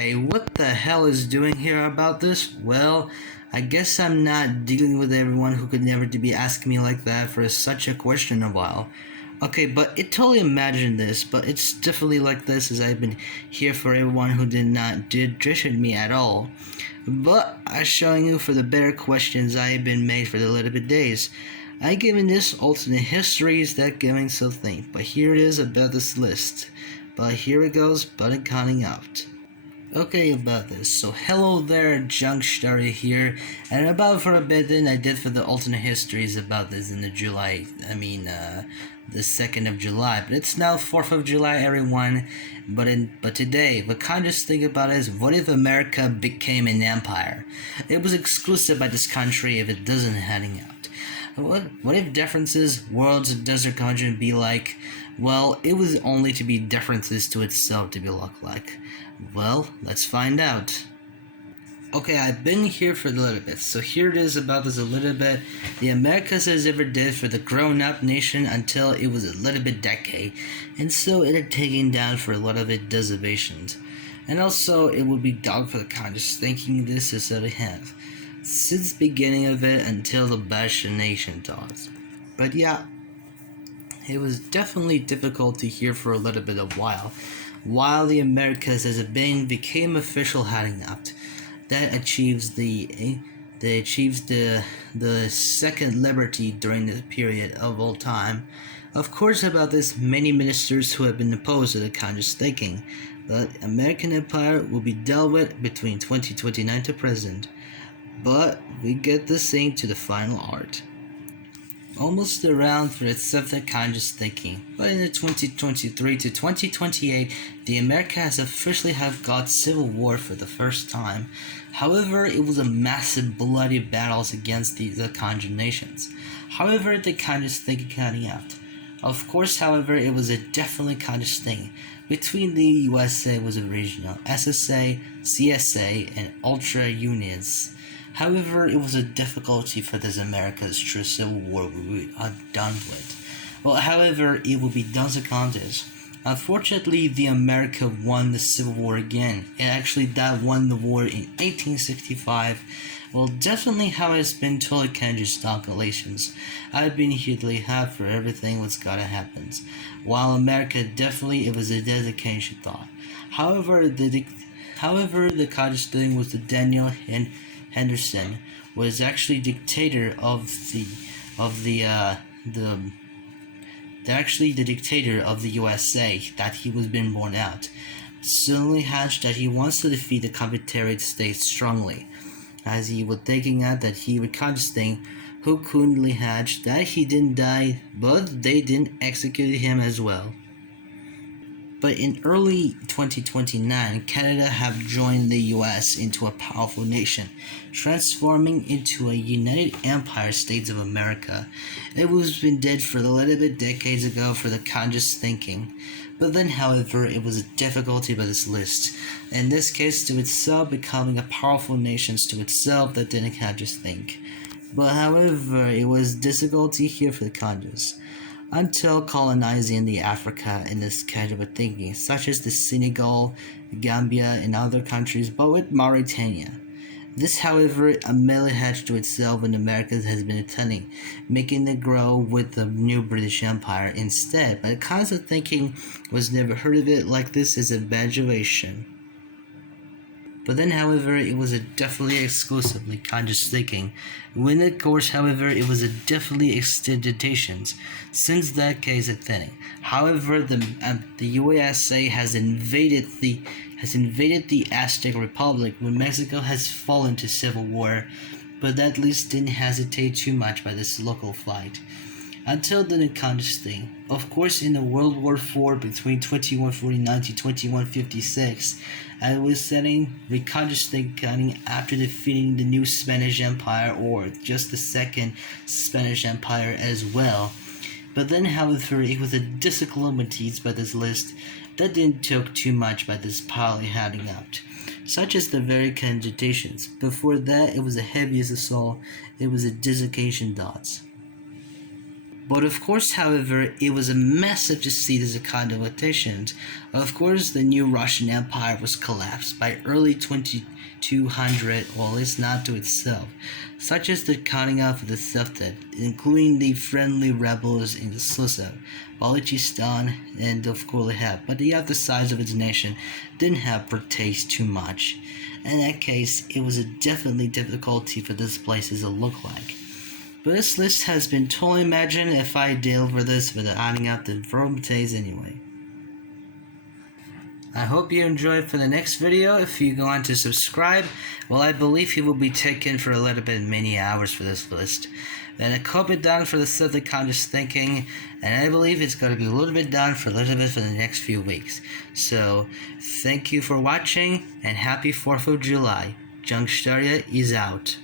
Hey, what the hell is doing here about this? Well, I guess I'm not dealing with everyone who could never be asking me like that for such a question in a while. Okay, but it totally imagined this, but it's definitely like this as I've been here for everyone who did dish at me at all. But I'm showing you for the better questions I have been made for the little bit days. I given this alternate histories that giving so think, but here it is about this list. But here it goes, button counting out. Okay, about this. So, hello there, Junk Starry here, and about for a bit then I did for the alternate histories about this in the the 2nd of July, but it's now 4th of July, everyone. But today, what kind of just think about is, what if America became an empire? It was exclusive by this country if it doesn't heading out. What if differences, worlds, desert country be like? Well, it was only to be differences to itself to be look like. Well, let's find out. Okay, I've been here for a little bit, so here it is about this a little bit. The Americas has ever did for the grown-up nation until it was a little bit decade, and so it had taken down for a lot of its deservations. And also, it would be dog for the conscious thinking this is what it has. Since the beginning of it until the Basque nation thoughts. But yeah, it was definitely difficult to hear for a little bit of while the Americas as a being became official heading out. That achieves the second liberty during this period of all time. Of course, about this, many ministers who have been opposed to the conscious thinking, but American empire will be dealt with between 2029 to present. But we get the same to the final art. Almost around for its seventh conscious thinking, but in the 2023 to 2028, the America has officially have got civil war for the first time. However, it was a massive bloody battles against the conjured nations. However, the conscious thinking cutting out. Of course, however, it was a definitely conscious thing. Between the USA was original, SSA, CSA, and Ultra Unions. However, it was a difficulty for this America's true civil war we are done with. Well, however, it will be done to contest. Unfortunately, the America won the Civil War again. It actually that won the war in 1865. Well, definitely how it's been totally Kenji's calculations. I've been hugely happy for everything what's gotta happen. While America definitely it was a dedication thought. However, the conscious thing was the Daniel Henderson was actually dictator of the dictator of the USA that he was being born out. Suddenly hatched that he wants to defeat the Confederate States strongly, as he was thinking out that he would conscious thing who couldn't hatch that he didn't die, but they didn't execute him as well. But in early 2029, Canada have joined the US into a powerful nation, transforming into a United Empire States of America. It was been dead for a little bit decades ago for the conscious thinking. But then, however, it was a difficulty by this list. In this case, to itself becoming a powerful nation to itself that didn't conscious think. But however, it was difficulty here for the conscious until colonizing the Africa in this kind of a thinking, such as the Senegal, Gambia, and other countries, but with Mauritania. This, however, merely hatched to itself in America has been attending, making it grow with the new British Empire instead, but the concept of thinking was never heard of it like this as a graduation. But then, however, it was a definitely exclusively conscious thinking. When of course, however, it was a definitely extentations. Since that case of thinning. However, the USA has invaded the Aztec Republic when Mexico has fallen to civil war, but that at least didn't hesitate too much by this local fight. Until the unconscious thing. Of course, in the World War IV between 2149 to 2156, I was setting the conscious thinking after defeating the new Spanish Empire or just the second Spanish Empire as well. But then, however, it was a disacclimates by this list that didn't took too much by this pile heading out, such as the very cogitations. Before that, it was the heaviest assault. It was a dislocation dots. But of course, however, it was a massive to see this kind of attention. Of course, the new Russian Empire was collapsed by early 2200, or at least not to itself, such as the cutting off of the Safed, including the friendly rebels in the Slusa, Balochistan, and of course Leheb, but the other sides of its nation didn't have partaked too much. In that case, it was a definitely difficulty for these places to look like. But this list has been totally imagined if I deal with this without adding up the varieties anyway. I hope you enjoyed for the next video. If you go on to subscribe, well, I believe you will be taken for a little bit many hours for this list. Then a couple bit done for the stuff that conscious thinking, and I believe it's going to be a little bit done for a little bit for the next few weeks. So, thank you for watching, and happy 4th of July. Junk Staria is out.